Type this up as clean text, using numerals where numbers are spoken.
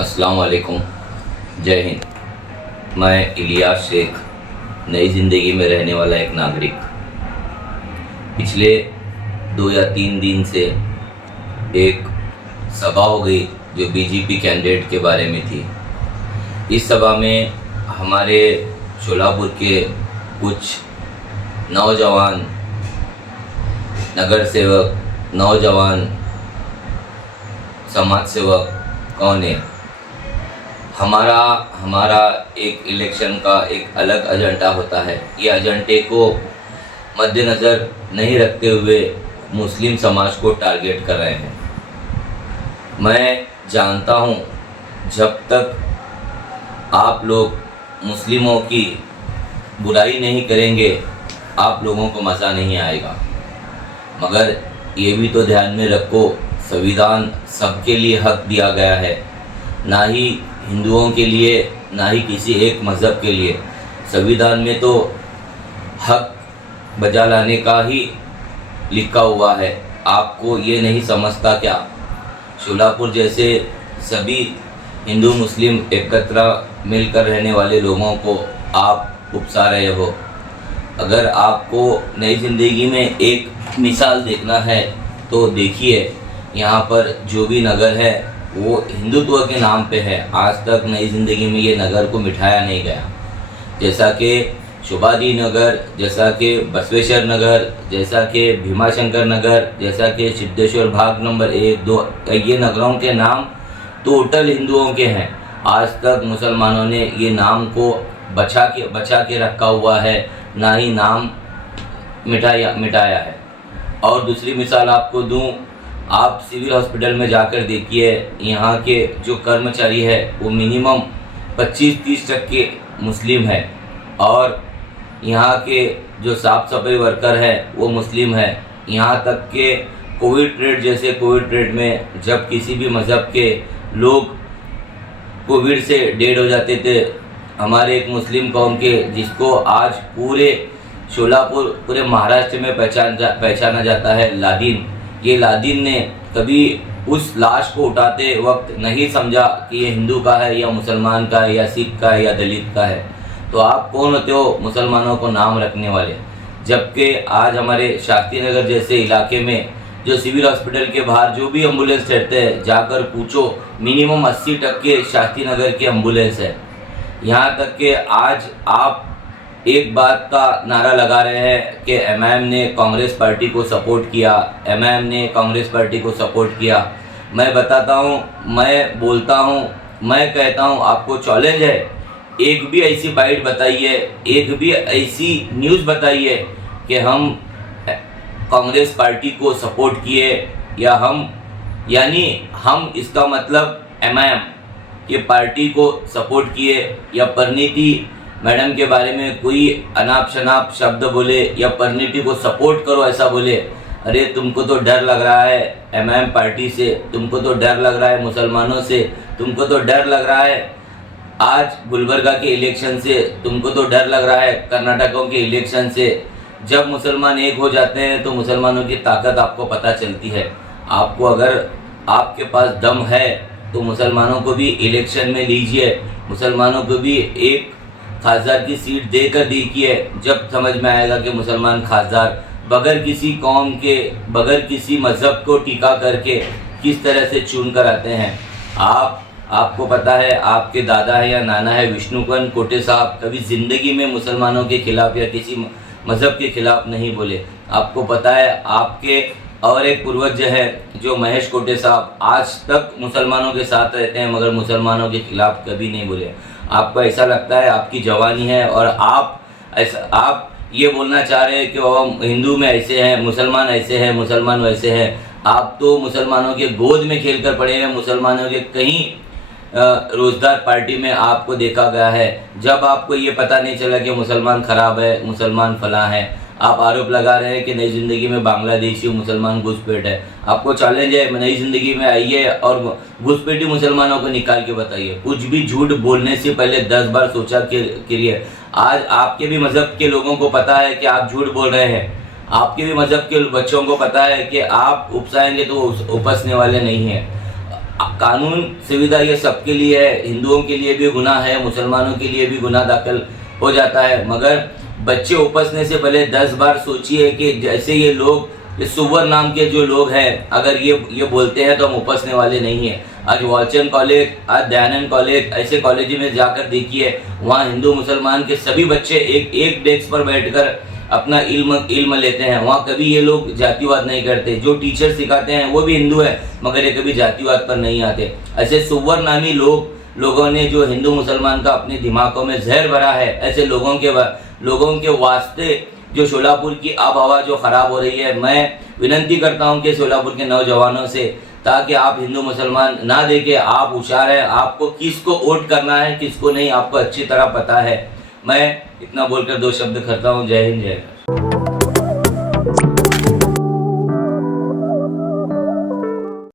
अस्सलाम वालेकुम। जय हिंद। मैं इलियास शेख, नई ज़िंदगी में रहने वाला एक नागरिक। पिछले 2 या 3 दिन से एक सभा हो गई जो बीजेपी कैंडिडेट के बारे में थी। इस सभा में हमारे शोलापुर के कुछ नौजवान नगर सेवक, नौजवान समाज सेवक कौन है, हमारा एक इलेक्शन का एक अलग एजेंडा होता है। ये एजेंडे को मद्देनज़र नहीं रखते हुए मुस्लिम समाज को टारगेट कर रहे हैं। मैं जानता हूँ जब तक आप लोग मुस्लिमों की बुराई नहीं करेंगे आप लोगों को मज़ा नहीं आएगा। मगर ये भी तो ध्यान में रखो, संविधान सबके लिए हक दिया गया है, ना ही हिंदुओं के लिए ना ही किसी एक मज़हब के लिए। संविधान में तो हक बजा लाने का ही लिखा हुआ है। आपको ये नहीं समझता क्या? शोलापुर जैसे सभी हिंदू मुस्लिम एकत्र मिलकर रहने वाले लोगों को आप उकसा रहे हो। अगर आपको नई ज़िंदगी में एक मिसाल देखना है तो देखिए, यहाँ पर जो भी नगर है वो हिंदुत्व के नाम पे है। आज तक नई ज़िंदगी में ये नगर को मिठाया नहीं गया। जैसा कि शोभादी नगर, जैसा कि बसवेश्वर नगर, जैसा कि भीमाशंकर नगर, जैसा कि सिद्धेश्वर भाग नंबर 1, 2, ये नगरों के नाम टोटल हिंदुओं के हैं। आज तक मुसलमानों ने ये नाम को बचा के रखा हुआ है, ना ही नाम मिटाया है। और दूसरी मिसाल आपको दूं, आप सिविल हॉस्पिटल में जाकर देखिए, यहाँ के जो कर्मचारी है वो मिनिमम 25-30% मुस्लिम है, और यहाँ के जो साफ़ सफाई वर्कर है वो मुस्लिम है। यहाँ तक के कोविड पीरियड में जब किसी भी मज़हब के लोग कोविड से डेड हो जाते थे, हमारे एक मुस्लिम कौम के, जिसको आज पूरे शोलापुर, पूरे महाराष्ट्र में पहचाना जाता है, लादीन। ये लादीन ने कभी उस लाश को उठाते वक्त नहीं समझा कि ये हिंदू का है या मुसलमान का है या सिख का है या दलित का है। तो आप कौन होते हो मुसलमानों को नाम रखने वाले? जबकि आज हमारे शास्त्री नगर जैसे इलाके में जो सिविल हॉस्पिटल के बाहर जो भी एम्बुलेंस ठहरते हैं, जाकर पूछो, मिनिमम 80% शास्त्री नगर की एम्बुलेंस है। यहाँ तक कि आज आप एक बात का नारा लगा रहे हैं कि एमआईएम ने कांग्रेस पार्टी को सपोर्ट किया, एमआईएम ने कांग्रेस पार्टी को सपोर्ट किया। मैं बताता हूँ, मैं बोलता हूँ, मैं कहता हूँ, आपको चैलेंज है, एक भी ऐसी बाइट बताइए, एक भी ऐसी न्यूज़ बताइए कि हम कांग्रेस पार्टी को सपोर्ट किए, या हम इसका मतलब एमआईएम ये पार्टी को सपोर्ट किए, या परिणीति मैडम के बारे में कोई अनाप शनाप शब्द बोले, या परिणीति को सपोर्ट करो ऐसा बोले। अरे तुमको तो डर लग रहा है एमआईएम पार्टी से, तुमको तो डर लग रहा है मुसलमानों से, तुमको तो डर लग रहा है आज गुलबर्गा के इलेक्शन से, तुमको तो डर लग रहा है कर्नाटकों के इलेक्शन से। जब मुसलमान एक हो जाते हैं तो मुसलमानों की ताकत आपको पता चलती है। आपको अगर आपके पास दम है तो मुसलमानों को भी इलेक्शन में लीजिए, मुसलमानों को भी एक खासदार की सीट देकर देखिए। जब समझ में आएगा कि मुसलमान खासदार बगैर किसी कौम के, बगैर किसी मज़हब को टीका करके किस तरह से चुन कर आते हैं। आपको पता है, आपके दादा है या नाना है विष्णुकन कोटे साहब कभी ज़िंदगी में मुसलमानों के खिलाफ़ या किसी मज़हब के खिलाफ़ नहीं बोले। आपको पता है, आपके और एक पूर्वज है जो महेश कोटे साहब आज तक मुसलमानों के साथ रहते हैं, मगर मुसलमानों के खिलाफ़ कभी नहीं बोले। आपको ऐसा लगता है आपकी जवानी है और आप ये बोलना चाह रहे हैं कि वो हिंदू में ऐसे हैं, मुसलमान ऐसे हैं, मुसलमान वैसे हैं। आप तो मुसलमानों के गोद में खेल कर पड़े हैं। मुसलमानों के कहीं रोजगार पार्टी में आपको देखा गया है। जब आपको ये पता नहीं चला कि मुसलमान ख़राब है, मुसलमान फलां है, आप आरोप लगा रहे हैं कि नई ज़िंदगी में बांग्लादेशी मुसलमान घुसपैठ है। आपको चैलेंज है, नई ज़िंदगी में आइए और घुसपैठी मुसलमानों को निकाल के बताइए। कुछ भी झूठ बोलने से पहले 10 बार सोचा करिए। आज आपके भी मज़हब के लोगों को पता है कि आप झूठ बोल रहे हैं, आपके भी मज़हब के बच्चों को पता है कि आप उपसाएंगे तो उपसने वाले नहीं हैं। कानून सुविधा ये सबके लिए है, हिंदुओं के लिए भी गुनाह है, मुसलमानों के लिए भी गुनाह दाखिल हो जाता है। मगर बच्चे उपसने से पहले 10 बार सोचिए कि जैसे ये लोग, ये सुवर नाम के जो लोग हैं, अगर ये बोलते हैं तो हम उपसने वाले नहीं हैं। आज वालचंद कॉलेज, आज दयानंद कॉलेज, ऐसे कॉलेज में जाकर देखिए, वहाँ हिंदू मुसलमान के सभी बच्चे एक डेस्क पर बैठकर अपना इल्म लेते हैं। वहाँ कभी ये लोग जातिवाद नहीं करते। जो टीचर सिखाते हैं वो भी हिंदू है, मगर ये कभी जातिवाद पर नहीं आते। ऐसे सुवर नामी लोगों ने जो हिंदू मुसलमान का अपने दिमागों में जहर भरा है, ऐसे लोगों के वास्ते जो शोलापुर की आब हवा जो ख़राब हो रही है, मैं विनती करता हूं कि शोलापुर के नौजवानों से, ताकि आप हिंदू मुसलमान ना देखे, आप होशियार हैं, आपको किसको वोट करना है किसको नहीं आपको अच्छी तरह पता है। मैं इतना बोलकर 2 शब्द करता हूं। जय हिंद, जय भारत।